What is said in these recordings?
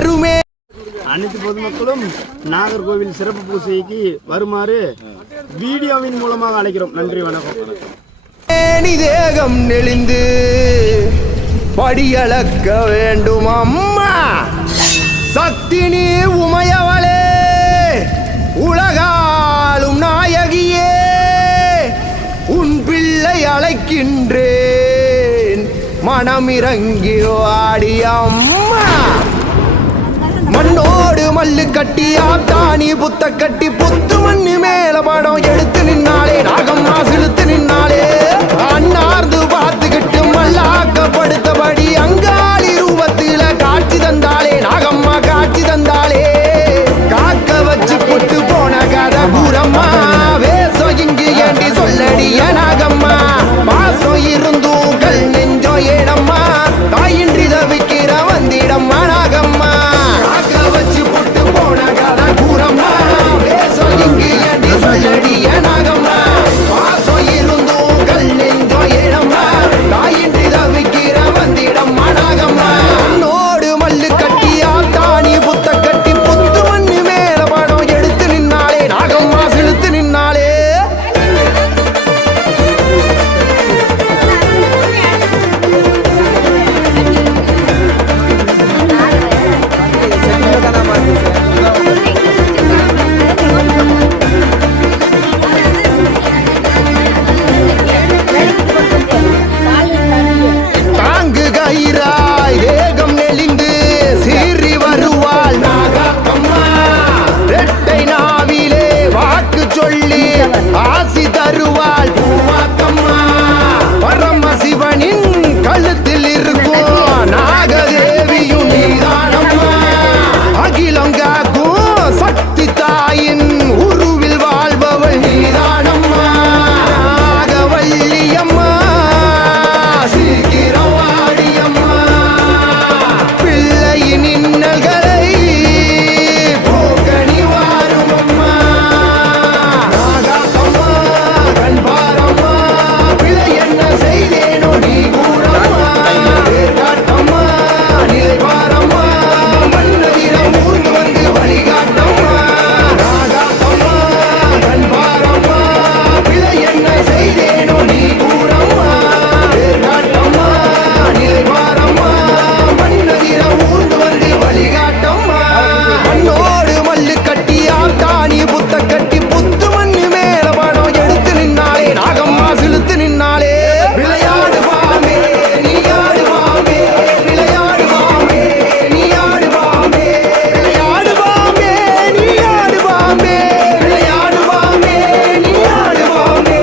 வருமே. அனைத்து பொதுமக்களும் நாகர்கோவில் சிறப்பு பூஜைக்கு வருமாறு வீடியோவின் மூலமாக அழைக்கிறோம். நன்றி, வணக்கம். தேகம் நெளிந்து படியளக்க வேண்டும் அம்மா சக்தி நீ உமையவளே, உலகாலும் நாயகியே, உன் பிள்ளை அழைக்கின்றேன், மனமிறங்கி வாடி அம்மா. மண்ணோடு மல்லு கட்டி ஆத்தானி புத்த கட்டி புத்து மண்ணு மேல படம் எடுத்து நின்னாலே, நாகம்மா செலுத்து நின்னாலே, அண்ணார்ந்து பார்த்துக்கிட்டு மல்லாக்கப்படுத்தபடி அங்காளி ரூபத்தில காட்சி தந்தாலே, நாகம்மா காட்சி தந்தாலே. காக்க வச்சு புட்டு போன கதை கூறம்மா, வேசம் இங்கு ஏண்டி சொல்லடிய நாகம்மா. பாசம் இருந்தும் கல் நெஞ்சோ ஏனம்மா, தாயின்றி தவிக்கிற வந்திடம்மா நாகம்மா. காக்க வச்சு புட்டு போன கதை கூறம்மா, வேசம் இங்கு ஏண்டி சொல்லடிய நாகம்மா. பாசம் இருந்தும் கல் நெஞ்சோ ஏனம்மா, தாயின்றி தவிக்கிற வந்திடம்மா நாகம்மா. நோடு மல்லு கட்டி ஆத்தானி புத்த கட்டி புத்து மண்ணு மேல படம் எடுத்து நின்னாலே, நாகம்மா செலுத்து நின்னாலே. தாங்கு கயிறாய் வேகம் நெளிந்து சீறி வருவாள் நாகம்மா. ரெட்டை நாவிலே வாக்கு சொல்லி ஆசி தருவாள் பூவாத்தம்மா. பரமசிவனின் கழுத்தில் இருக்கும் நாகதேவியும் நீதானம்மா. அகிலம் காக்கும் சக்தி தாயின் உருவில் வாழ்பவள் நீதானம்மா. நாகவல்லியம்மா சீக்கிரம் வாடியம்மா. பிள்ளையின் இன்னல்களை போக்கணி வாருமம்மா. நாகம்மா கண்பாரம்மா, பிழை என்ன செய்தேனோ நீ கூறம்மா. காட்டம்மா நிலைவாரம்மா, மன்னதிரம் ஊர்ந்து வந்து வழிகாட்டம்மா. நாகம்மா கண்பாரம்மா, பிழை என்ன செய்தேனோ நீ கூறம்மா. காட்டம்மா நிலைவாரம்மா, மன்னதிரம் ஊர்ந்து வந்து வழிகாட்டம்மா. மண்ணோடு மல்லு கட்டி ஆத்தானி புத்த கட்டி புத்து மண்ணு மேல படம் எடுத்து நின்னாலே, நாகம்மா செலுத்து நின்னாலே. விளையாடுவாமே நீ ஆடுவாமே, விளையாடுவாமே நீ ஆடுவாமே, விளையாடுவாமே நீ ஆடுவாமே, விளையாடுவாமே நீ ஆடுவாமே.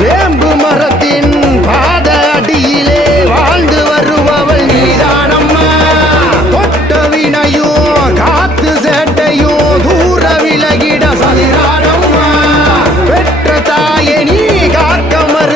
வேம்பு மரத்தின் பாத அடியிலே வாழ்ந்து வருபவள் நீதானம்மா. தொட்ட வினையும் காத்து சேட்டையும் தூர விலகிட சதிரானம்மா. பெற்ற தாயை நீ காக்க மறு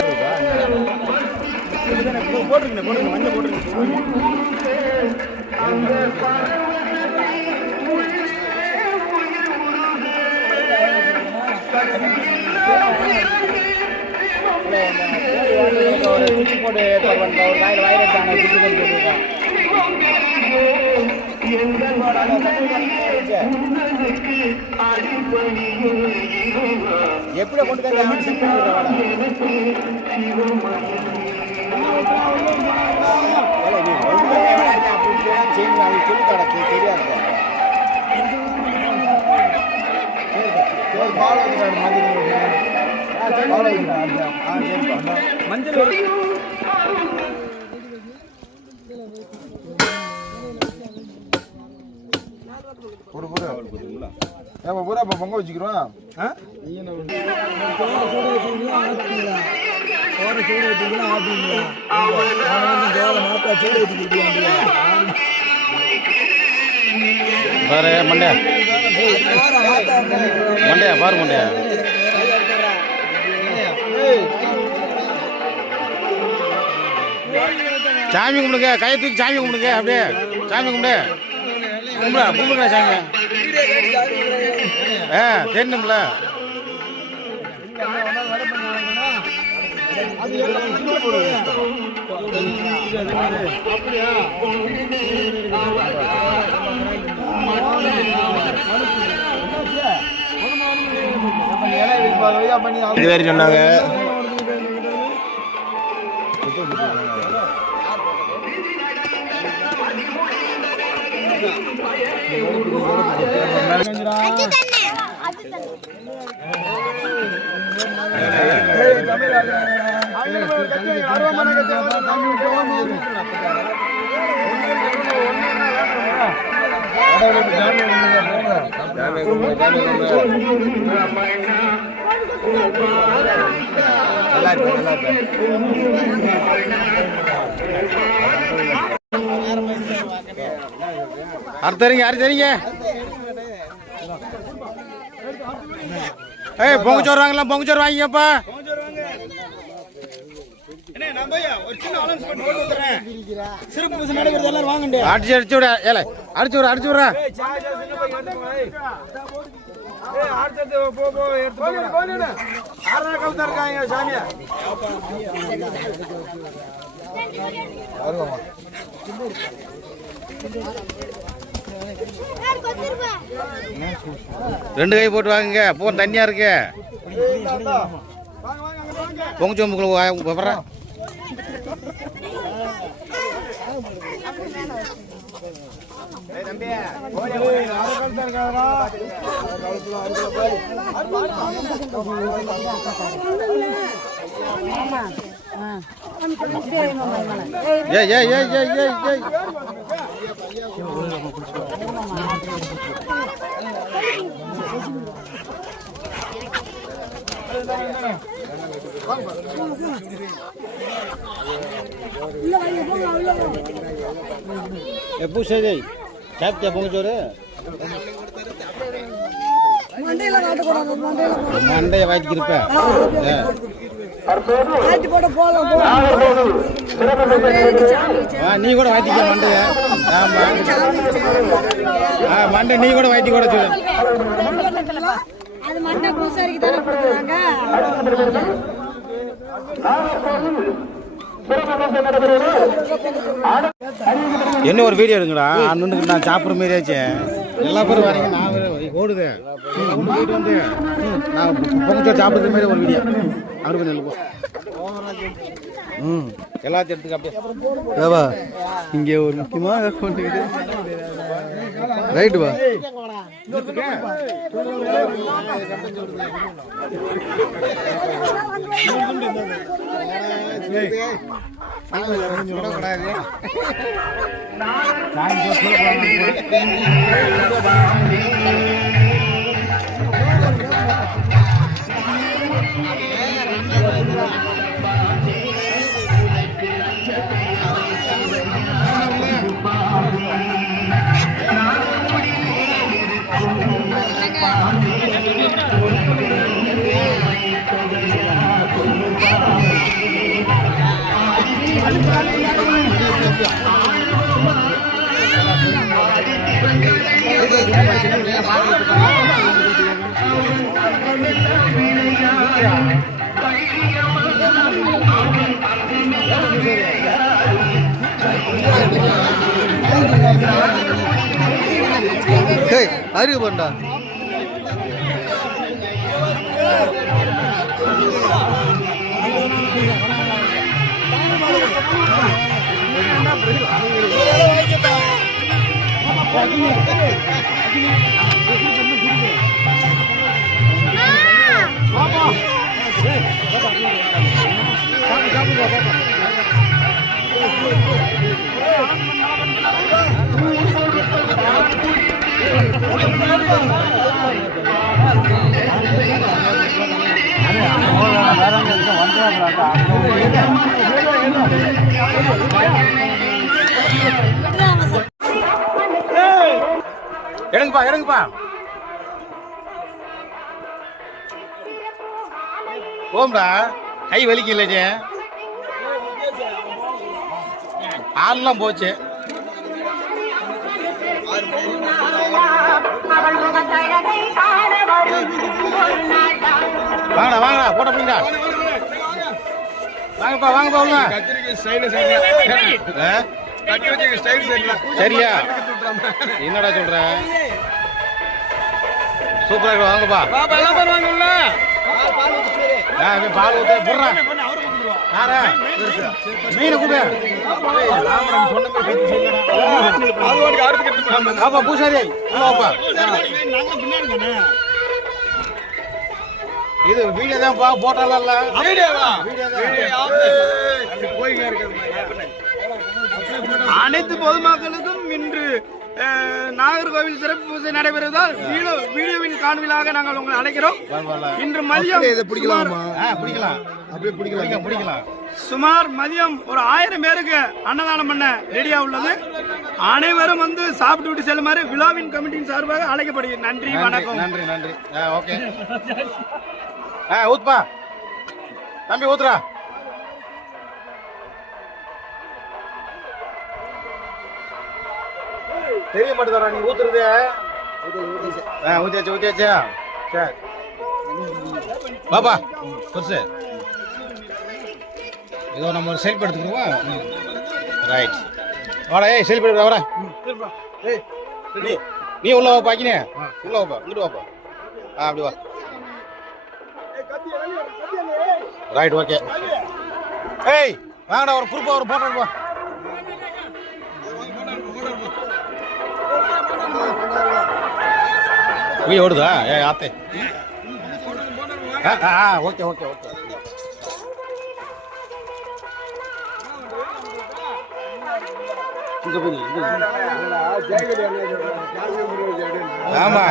எப்படி கொண்டு மஞ்சள் பூரா பொங்க வச்சுக்கிறோம். பாரு மண்டையா மண்டையா பாரு மண்டையா சாமி கும்பிடுங்க, கையை தூக்கி சாமி கும்பிடுங்க. அப்படியே சாமி கும்பிடு கும்பிடுங்க சாமி. தெரியணும்ல. இது வேறு சொன்னாங்க. அடுத்தறிங்க அடுத்தறிங்க. ஏய் பொங்கச்சோறு வாங்கலாம், பொங்கச்சோறு வாங்கிக்கப்பா. அடிச்சு அடிச்சு விட ஏல அடிச்சு விட அடிச்சு விடுற. ரெண்டு கை போட்டு வாங்குங்க, போ தண்ணியா இருக்கு. பொங்கச்சோம்புக்குள்ள வர்றேன். ஏய் ஏய் ஏய் ஏய் ஏய் ஏய் எப்போ சரி சாப்பிட்டியா பொங்கச்சோறு? மண்டைய வாய்க்கிருப்ப நீ கூட வாய்த்திக்க மண்டைய. மண்டை நீ கூட வாய்த்தி கூட சொல்லு. என்ன ஒரு வீடியோ எடுங்கடா. அண்ணனுக்கு நான் சாப்பிட்ற மாரியாச்சு. எல்லா பேரும் வரீங்க, நான் ஓடுது வீட்டு வந்து நான் பொங்கச்சோறு சாப்பிட்ற மாதிரி ஒரு வீடியோ. அப்படி கொஞ்சம் எல்லாத்தையும் எடுத்துக்க அப்படியே. இங்கே ஒரு முக்கியமாக அக்கௌண்ட் ரைட்டு வா. அறிவு பண்ணா இறங்குப்பா இறங்குப்பா. போம்டா, கை வலிக்கல, ஆள்லாம் போச்சு. வாங்கடா வாங்கடா போட்ட பிடிங்கடா வாங்கப்பா உள்ள சரியா என்னடா சொல்ற சூப்பரா இருக்கு வாங்கப்பா பால் ஊத்த போடுறான் மீனை கூட பாப்பா பூசாரி இது வீடியோ தான் போட்டால அனைத்து பொதுமக்களுக்கும் இன்று நாகர்கோவில் சிறப்பு பூஜை நடைபெறுவதால் வீடியோவின் காணொலியாக நாங்கள் உங்களை அழைக்கிறோம். இன்று மதியம் சுமார் மதியம் ஒரு 1000 பேருக்கு அன்னதானம் பண்ண ரெடியா உள்ளது. அனைவரும் வந்து சாப்பிட்டு விட்டு செல்லுமாறு விழாவின் கமிட்டியின் சார்பாக அழைக்கப்படுகிறது. நன்றி வணக்கம். நன்றி நன்றி. ஓகே ஊத்துப்பா தம்பி ஊத்துறா. தெரிய மாட்டேதா நீ ஊத்துறது? ஊத்தியாச்சா சரி பாப்பா பெருசு ஏதோ நம்ம ஒரு செல்ஃபி எடுத்துக்கிறோம். ரைட் வாடா செல்ஃபி எடுக்க வர நீ உள்ள வாப்பா ஆக்கினே உள்ள வாப்பா இங்கிட்டு வாப்பா அப்படி வா. Right okay. ஏய் வாங்கடா ஒரு குரூப்பா ஒரு போட்டோ எடுப்பா. வீடியோ ஓடுதா? ஆத்தே ஓகே ஓகே ஓகே. ஆமா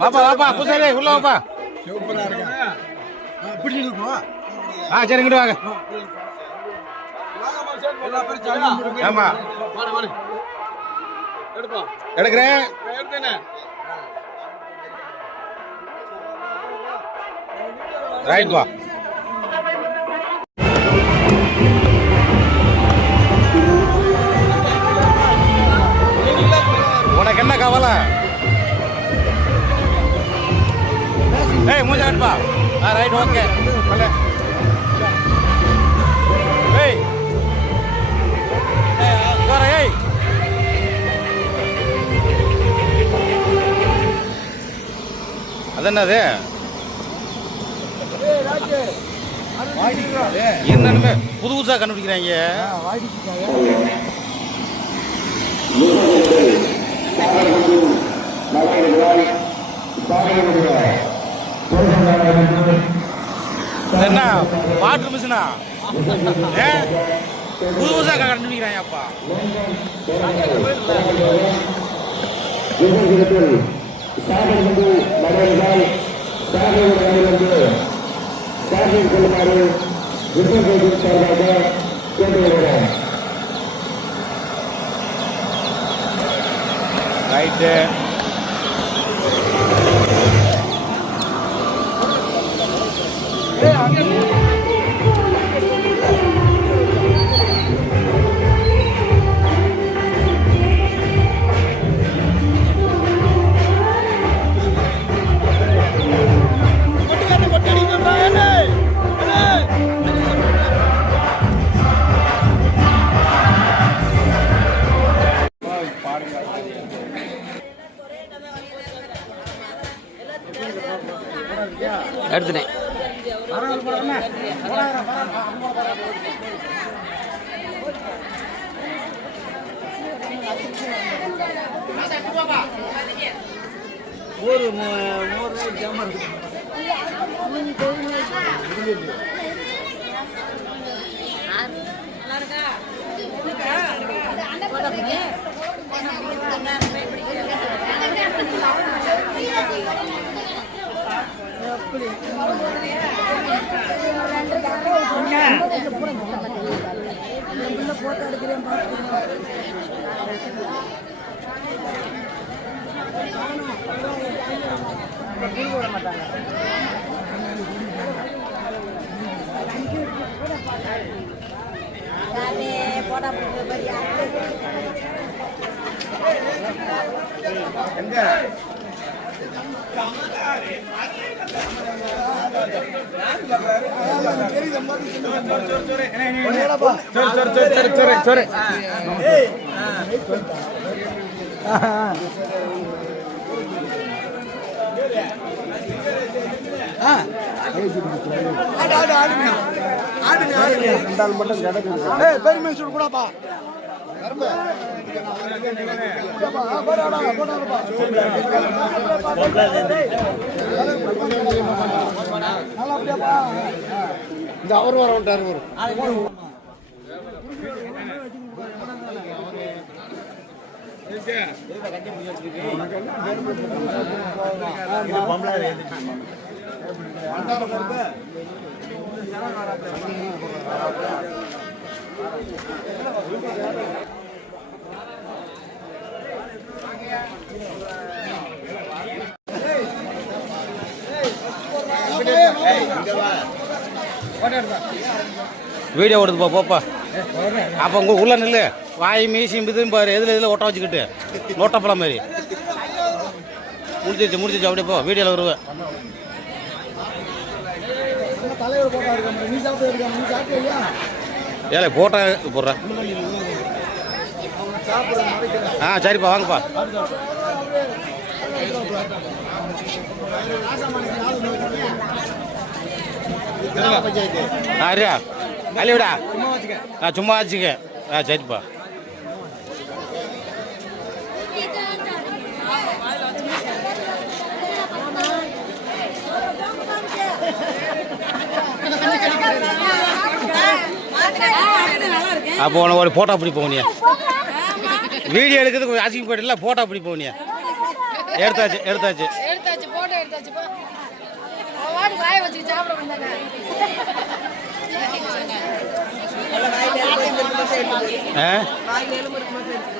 பாப்பா பாப்பா பூசாரி உள்ள வாப்பா. சரி இங்கிட்டு வாங்க. ஆமா எடுக்கிறேன். ரைட் வா. உனக்கு என்ன கவலை? ஏய் மூஞ்ச கட்டுப்பா. Right okay. ஏய் ஏய் அது என்னது? என்னன்னு புது புதுசா கண்டுபிடிக்கிறாங்க. என்ன வாட்டர் மிஷினா? புது புதுசா கண்டுபிடிக்கிறாங்க அப்பா. ரைட்டு எடுத்துட்டேன். இந்த அவர் வர விட்டாரு வீடியோ ஓடுது போப்பா. அப்போ உங்க உள்ள நில்லு. வாய் மீசி இதுன்னு பாரு. எதில் ஓட்ட வச்சுக்கிட்டு நோட்டப்பழம் மாதிரி முடிச்சிச்சு அப்படியே போ. வீடியோவில் வருவேன். ஏழை போட்டா போடுறேன். சரிப்பா வாங்கப்பா. சரியா அழிவிடா. சும்மா வச்சுக்க. சரிப்பா. அப்போ உனக்கு ஒரு போட்டோ அப்படி போனியா? வீடியோ எடுக்கிறதுக்கு அசிங்க போயிடல. போட்டோ அப்படி போனியா? எடுத்தாச்சு.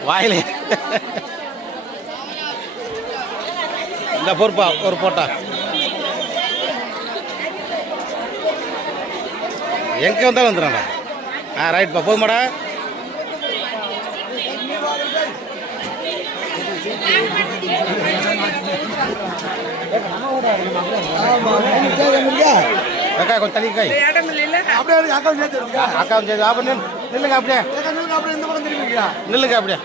வாயில இந்த பொறுப்பா ஒரு போட்டா எங்க வந்தாலும் வந்துடும்டா. ரைட்ப்பா போதுமாடா. அக்கா கொஞ்சம் தள்ளி காய் அக்கா நில்லுங்க அப்படியே நில்லுங்க அப்படியே.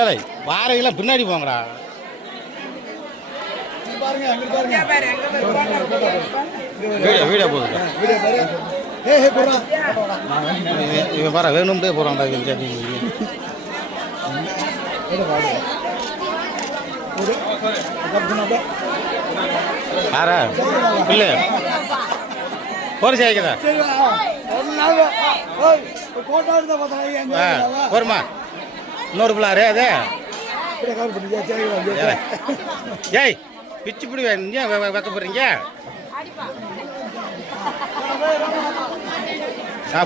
ஏழை வாரையெல்லாம் பின்னாடி போங்கடா. வீடியோ போகுது. இவன் பாரு வேணும்ட்டே போறான்டா. யாரா இல்ல ஒரு சேர்க்குதா வருமா? இன்னொரு பிள்ளாரு அது ஏய் பிச்சு பிடிவேன். வைக்க போறீங்க?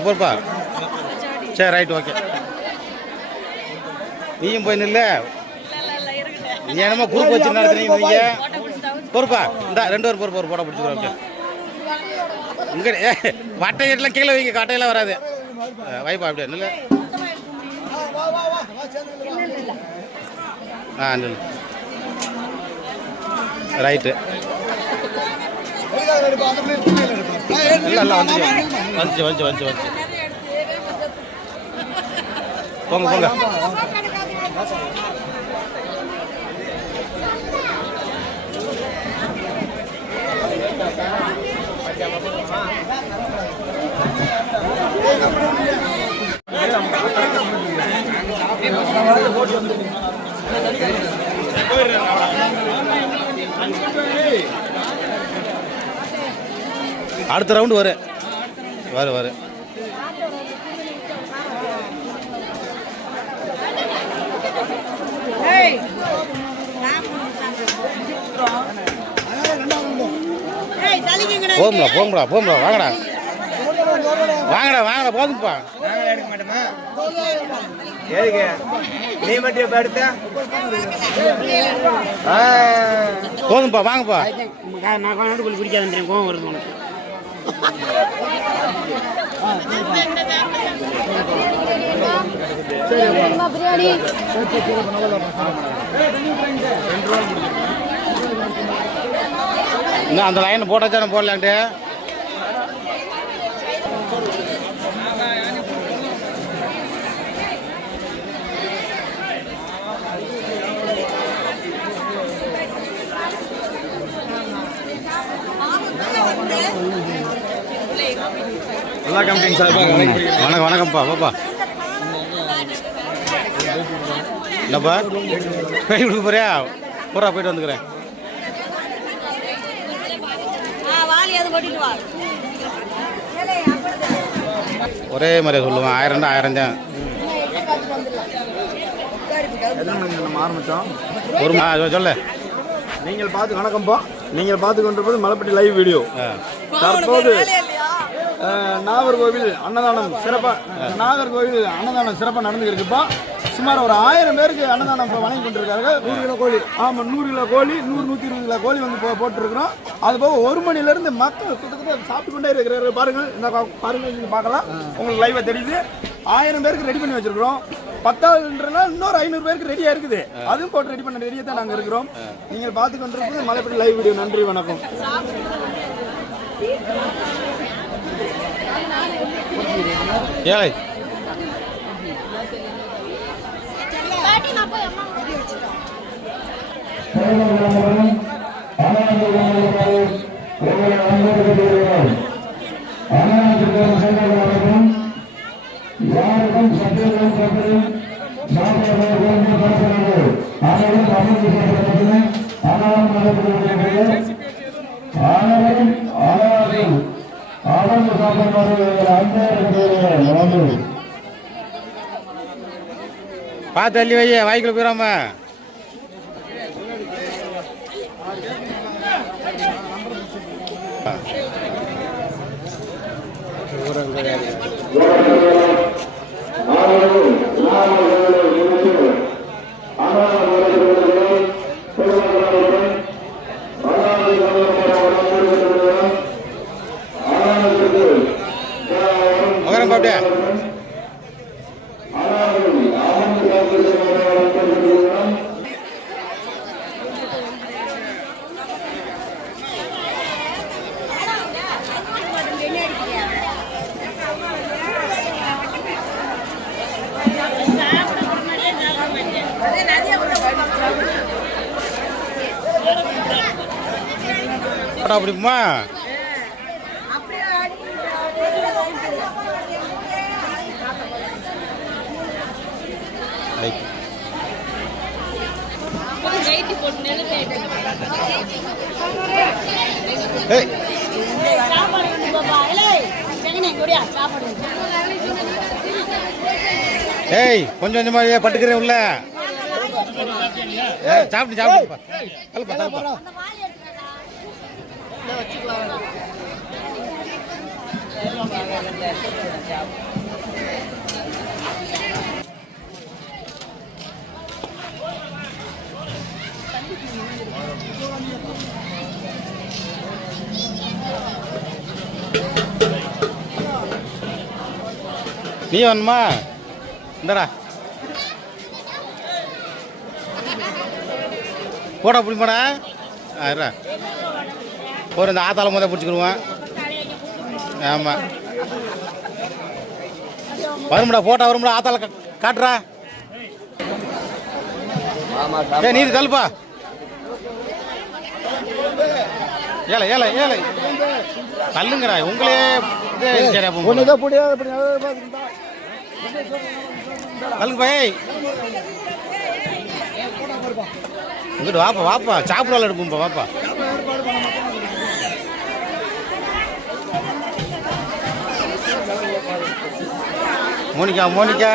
பொறுப்பா. சரி ரைட் ஓகே. நீயும் போய் நில்ல. நீ என்னமோ குரூப் வச்சு நடத்துறீங்க. பொறுப்பா இந்த 2 பேர் பொறுப்பு ஒரு போட பிடிச்சிக்கிறோம். இங்கே வட்டையெல்லாம் கீழே வைக்க. கட்டையெல்லாம் வராது. வைப்பா அப்படியே நில்ல. நில்லு. ரைட்டு. இல்லை வந்துச்சு. போங்க. அடுத்த ரவுண்டு வரு. போங்கடா வாங்கடா போதுப்பா. எதுக்கு நீ மட்டும் இப்ப எடுத்த போதும்பா வாங்கப்பா. நான் கொஞ்சம் பிடிக்காதுன்றேன், கோவம் வருது உனக்கு. இன்னும் அந்த லைனை போட்டாச்சானே போடலான்ட்டு. எல்லா கம்பெனி சார்பாக வணக்கம் வணக்கம்ப்பா பாப்பா. என்னப்பா கை கொடுக்க போறியா? பூரா போயிட்டு வந்துக்கிறேன். ஒரே மாதிரியா சொல்லுவேன். 1000 தான் 1000 தான். நம்ம ஆரம்பித்தோம். ஒரு சொல்லு. நீங்கள் பார்த்து வணக்கம்ப்பா. நீங்கள் பார்த்து கொண்டிருப்பது மலைப்பட்டி லைவ் வீடியோ. தற்போது நாகர்கோவில் அன்னதானம் சிறப்பாக நடந்துருக்குப்பா. சுமார் ஒரு 1000 பேருக்கு அன்னதானம் இப்போ வழங்கி கொண்டிருக்கார்கள். 100 கிலோ கோழி. ஆமாம், 100 கிலோ கோழி, 100-120 கிலோ கோழி வந்து போட்டுருக்குறோம். அது போக 1 மணிலேருந்து மக்கள் கிட்டத்தட்ட சாப்பிட்டு கொண்டே இருக்கிறார்கள். பாருங்கள், இந்த பாருங்கள், நீங்கள் பார்க்கலாம், உங்களுக்கு லைவாக தெரியுது. 1000 பேருக்கு ரெடி பண்ணி வச்சிருக்கிறோம். 10,000 இன்னொரு 500 பேருக்கு ரெடியாக இருக்குது. அதுவும் போட்டு ரெடி பண்ண ரெடியாக தான் நாங்கள் இருக்கிறோம். நீங்கள் பார்த்து கொண்டிருப்பது மலைப்பட்டி லைவ் வீடியோ. நன்றி, வணக்கம். ஏழை பார்த்து அள்ளி வை, வாய்க்குள்ள போயிடாம. அப்படியே அப்படிமா. ஏய், கொஞ்சம் கொஞ்சமா பட்டுக்கிறேன் உள்ள. சாப்பிட்டு சாப்பிட்டு நீ வேணுமா? இந்தடா போடா பிடிமாடா. ஒரு இந்த ஆத்தால முதல் பிடிச்சிக்கிடுவான். ஆமாம், வரும்டா போட்டா வரும்டா. ஆத்தால காட்டுறா. ஏ நீர் தள்ளுப்பா. ஏழை ஏழை ஏழை தள்ளுங்கடா. உங்களே தள்ளுங்க பாய். இங்கிட்டு வாப்பா வாப்பா, சாப்பிடால எடுப்போம்ப்பா வாப்பா. மோனிகா மோனிகா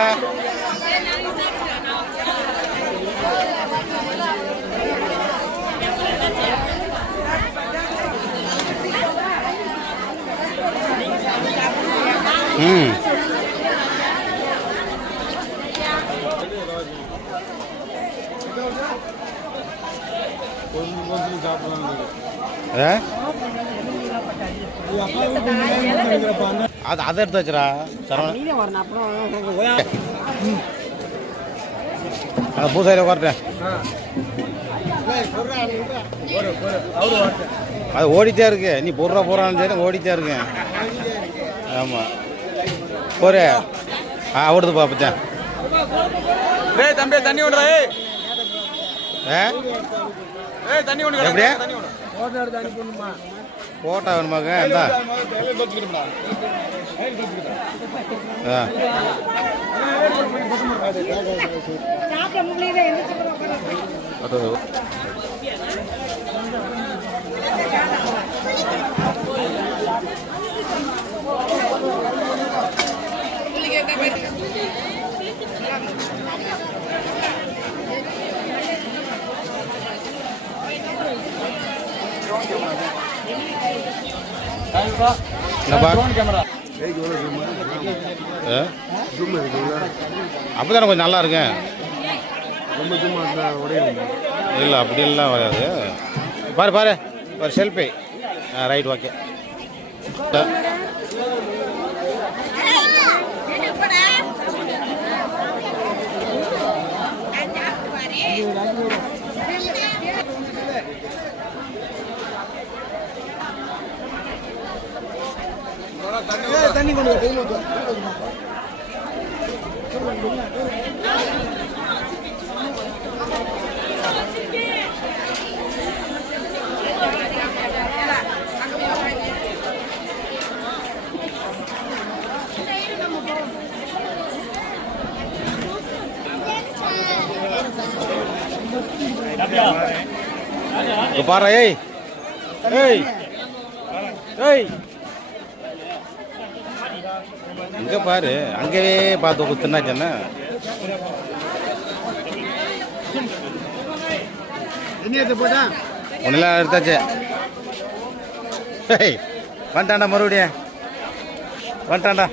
அது அதை எடுத்து வச்சுடா சரவணன். நீனே வரணும் அப்புறம் அந்த பூசாரியில் உட்காரட்டேன். அது ஓடிட்டே இருக்கு. நீ போடுறான்னு சரி ஓடிட்டே இருக்கேன். ஆமாம் ஒரு ஓடுது பார்ப்பேன். தம்பி தண்ணி விடுறா. தண்ணி ஒன்று எப்படியா போட்டா வேணுமாங்க? இந்தா அப்பதானே கொஞ்சம் நல்லா இருக்கேன். இல்லை அப்படிலாம் வராது. பாரு பாரு ஒரு செல்ஃபி. Right okay. தண்ணி கொண்டு பாரு. ஏய் ஏய் ஏய் இங்கே பாரு. அங்கேயே பார்த்து குத்துனாச்சேன்னா ஒன்றுலாம் எடுத்தாச்சு. ஏய் வந்துட்டான்டா மறுபடியும் வந்துட்டான்டா.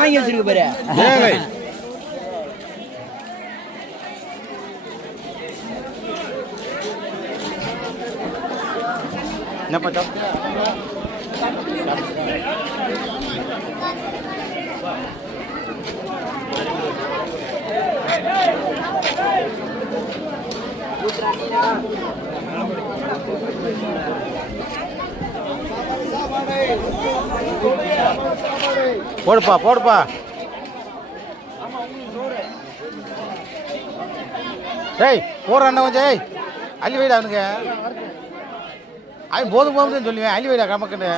வாங்கி வச்சிருக்க பாரு. ஏய் என்னப்பா போடுப்பா போடுப்பா. ஏய் போடுறாண்ணா கொஞ்சம். ஏய் அள்ளி வைடா அவனுங்க. அவன் போதும் போகுதுன்னு சொல்லுவேன். அள்ளி வைடா கமக்குன்னு.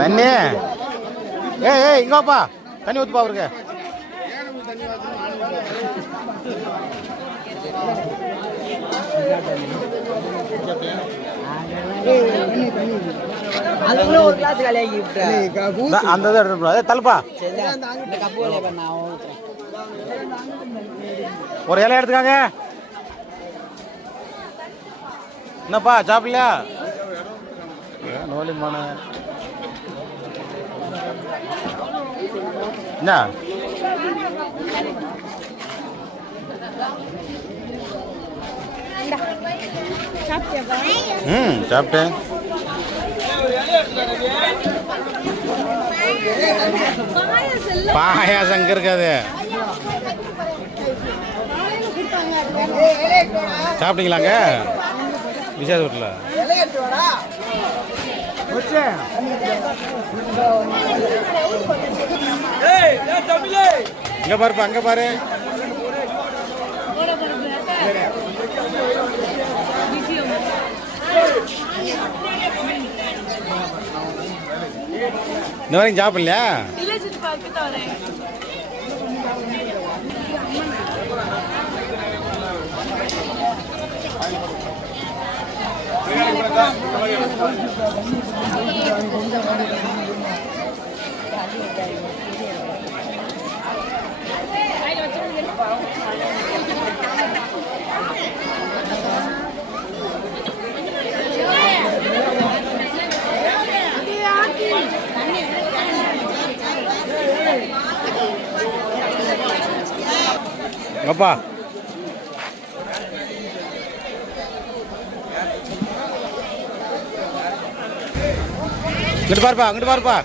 தண்ணி ஏய் ஏய் இங்கப்பா தண்ணி ஊற்றுப்பா அவருக்கு. அந்த இதை எடுத்து தள்ளுப்பா. ஒரு இலை எடுத்துக்காங்க. என்னப்பா சாப்பிடலையா? நோலிமான என்ன சாப்பிட்டேன். பாயாசம் எங்க இருக்காது. சாப்பிட்டீங்களாங்க விசேஷ வீட்டில்? இங்க பாருப்பா அங்க பாரு. இந்த வரைக்கும் சாப்பிடலையா? அப்பா இங்கிட்டு பாருப்பா இங்கிட்டு பாருப்பா.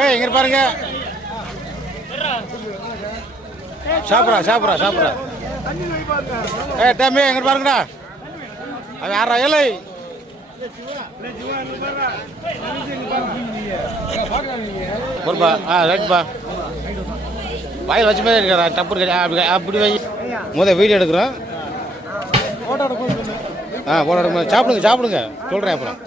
ஏய் இங்கிட்டு பாருங்க. சாப்பிட்றா. ஏய் தம்பி இங்கிட்டு பாருங்கடா. அவன் யாரா ஏழை? பொறுப்பா. ரைட்ப்பா. வாயில் வச்ச மாதிரி இருக்கிறா. டப்பு இருக்க அப்படி வை. வீடியோ எடுக்கிறோம். போட்டோ எடுக்க சாப்பிடுங்க சொல்கிறேன் அப்புறம்.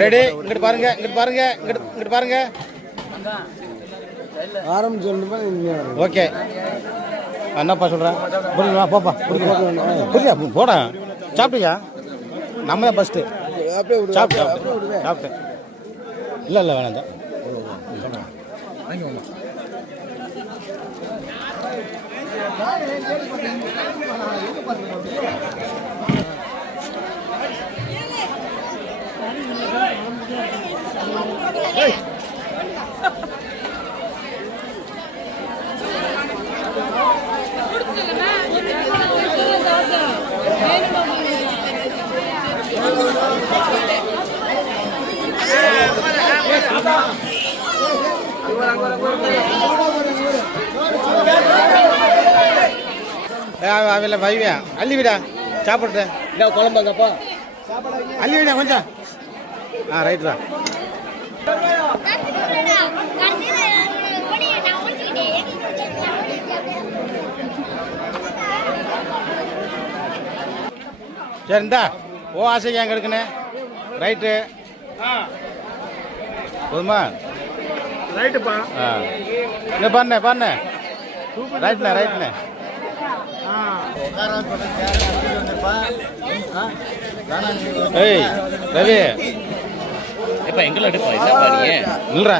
ரெடி. இங்கிட்டு பாருங்க. ஓகே என்னப்பா சொல்கிறேன் புரியுமா? போப்பா புரியா போடா. சாப்பிட்டியா? நம்ம தான் ஃபஸ்ட்டு சாப்பிட்டேன். இல்லை வேணாம் தான். அவையில் வைவியா அள்ளி விடா சாப்பிட்றேன். குழம்புங்கப்பா அள்ளி விடா கொஞ்சம். ரைட்டு தான். சரி இந்தா ஆசைக்கு எங்கே எடுக்கணே. ரைட்டு போதுமா? ரைட்டுப்பா. இல்லை பண்ண ரைட்ண்ணே. ஏய் ரவி இப்போ எங்களை எடுப்பா என்னப்பா நீ நில்றா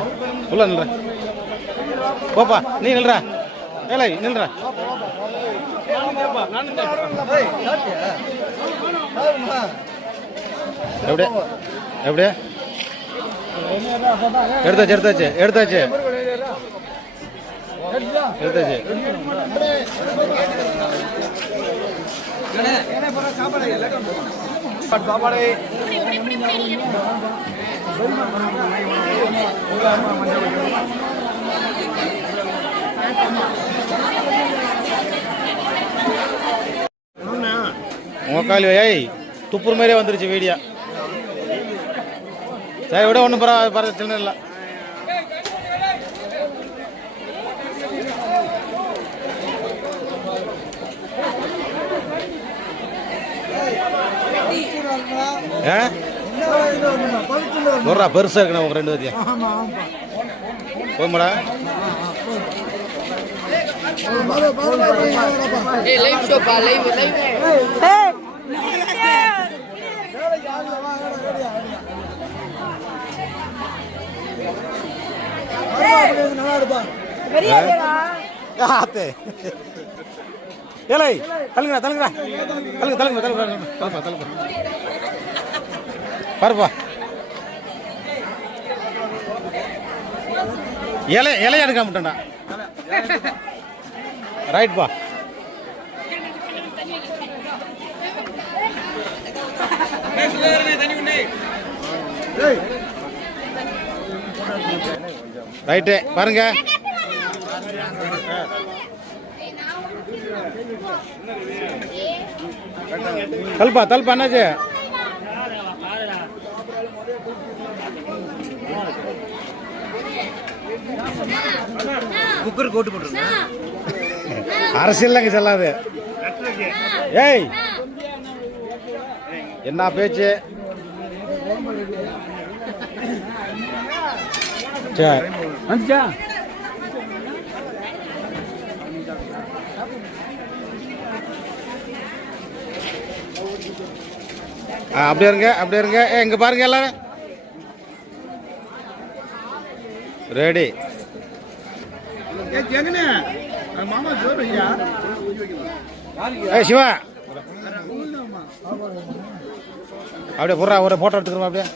உள்ள நில்ற. போப்பா நீ நில்றா. ஏலை நில்றா. எப்படி எடுத்தாச்சு. உக்காலி ஏய் துப்புற மாதிரியே வந்துருச்சு வீடியோ. சரி விட ஒன்றும் பிரச்சனை இல்லை. ஒரு பெருசா இருக்கணும் உங்க ரெண்டு பேத்தியா போதுமாடா. ஏலை தள்ளுங்கடா பாருப்பா. இலைய எடுக்க மாட்டேன்டா. ரைட்பா. ரைட்டு பாருங்க. தல்பா என்னாச்சு? குக்கருக்கு ஓட்டு போட்டுருங்க. அரசியல் அங்கே செல்லாது. ஏய் என்ன பேச்சு? சரி வந்துச்சா? அப்படியே இருங்க அப்படியே இருங்க. இங்கே பாருங்க எல்லாரும் ரெடி. எங்கண்ணே மாமா ஜோர் ஐயா சிவா அப்படியே போடுறா, ஒரு ஃபோட்டோ எடுத்துக்கிறோம் அப்படியே.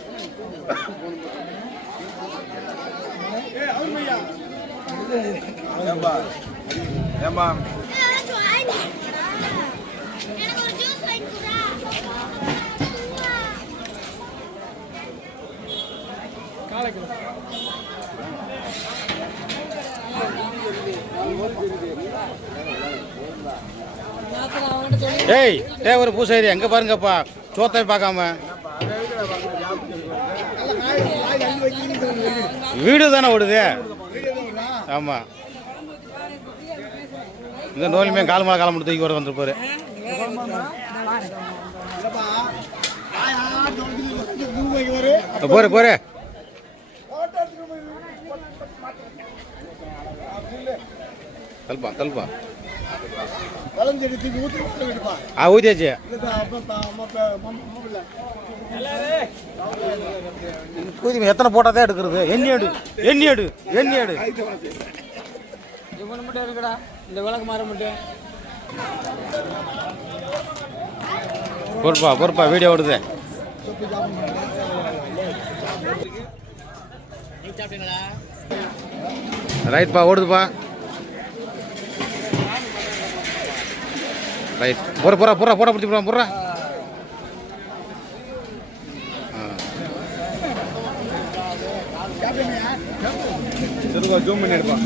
ஏம்பா ஏய் ஒரு பூசாரி எங்கே பாருங்கப்பா, சோத்தை பார்க்காம. வீடு தானே ஓடுது. ஆமாம், இந்த நோயிலுமே கால் மேலே காலம் தூக்கி கூட வந்துருப்பாரு. Bore bore தல்பா தல்பா ஊத்தியாச்சு. ஊதி எத்தனை போட்டால் தான் எடுக்கிறது? எண்ணி எடு எண்ணி எடு எண்ணி எடு. இந்த விளக்கு மாற மட்டும் பொறுப்பா பொறுப்பா, வீடியோ ஓடுது. ரைட்ப்பா, ஓடுதுப்பா. ரைட், போற போறா போறா போட பிடிச்சி போறா போடுறா. ஜூம் பண்ணி எடுப்பா.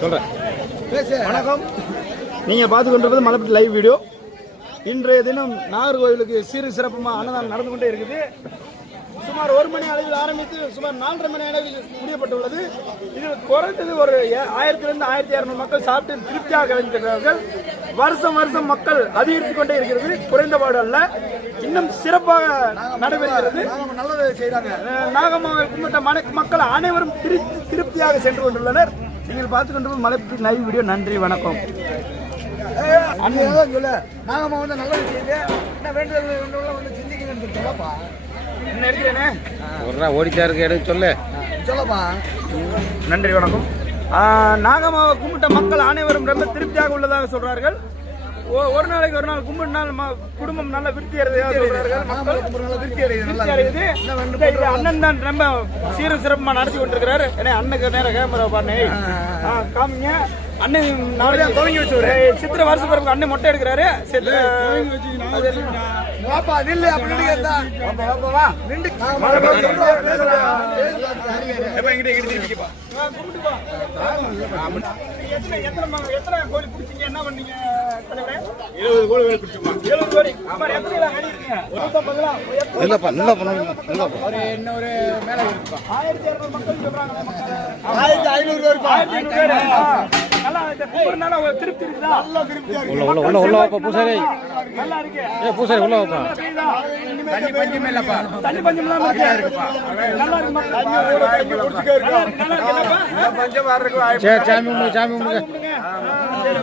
சொல்றேன். வணக்கம், நீங்க பார்த்து கொண்டிருப்பது மலைப்பட்டி லைவ் வீடியோ. இன்றைய தினம் நாகர்கோவிலுக்கு சீரு சிறப்புமா அன்னதானம் நடந்து கொண்டே இருக்குது. சுமார் 1 மணி அளவில் ஆரம்பித்து சுமார் 4:30 மணி அளவில் முடியப்பட்டுள்ளது. இதில் குறைந்தது ஒரு 1000 to 1200 மக்கள் சாப்பிட்டு திருப்தியாக கலைந்திருக்கிறார்கள். வருஷம் வருஷம் மக்கள் அதிகரித்து கொண்டே இருக்கிறது, குறைந்தபாடு அல்ல, இன்னும் சிறப்பாக நடைபெறுகிறது. நல்லது செய்கிறாங்க. நாகம்மாவை கும்பிட்ட மக்கள் அனைவரும் திருப்தியாக சென்று கொண்டுள்ளனர். நீங்கள் பார்த்து கொண்டு மலைப்பட்டி லைவ் வீடியோ. நன்றி, வணக்கம். நாகம்மா வந்து நல்லது செய்யுது, என்ன வேண்டுதல் சிந்திக்கணும்னு சொல்லப்பா. என்ன இருக்கிறேனே ஒரு ஓடிச்சா இருக்கு, எடுத்து சொல்லப்பா. நன்றி, வணக்கம். நாகம்மாவை கும்பிட்ட மக்கள் அனைவரும் ரொம்ப திருப்தியாக உள்ளதாக சொல்றார்கள். ஒரு நாளைக்கு ஒரு நாள் கும்பிட்டால் குடும்பம் நல்ல விருத்தி அடைவதாக சொல்றார்கள். அண்ணன் தான் ரொம்ப சீரும் சிறப்புமா நடத்தி கொண்டிருக்கிறாரு. ஏன்னா அண்ணனுக்கு நேரம் கேமரா பாருங்க, காமிங்க. அண்ணன் தொடங்கி வச்சு சித்திரை வருஷ பிறகு அண்ணன் மொட்டை எடுக்கிறாரு. எத்தனை கோழி பிடிச்சீங்க, என்ன பண்ணீங்க? 70 கோழி பிடிச்சோமா? 70 கோழி. இல்லப்பா இல்லப்பா இன்னொரு மேல 1200 மக்கள் சொல்றாங்க. 1500 பேர். நல்லா இந்த கும்பறனால திருப்தி இருக்குதா? நல்ல திருப்தியா இருக்கு. உள்ள வாப்பா பூசாரி. நல்லா இருக்கு. பூசாரி உள்ள வாப்பா. தண்ணி பஞ்சம் இல்லப்பா. தண்ணி பஞ்சம் இல்லாம இருக்குப்பா. நல்லா இருக்கு மக்கள். தண்ணி குடிச்சிட்டே இருக்கு. நல்லா இருக்குப்பா. பஞ்சம் வரதுக்கு சரி, சாமி கும்பிடுங்க. சரி,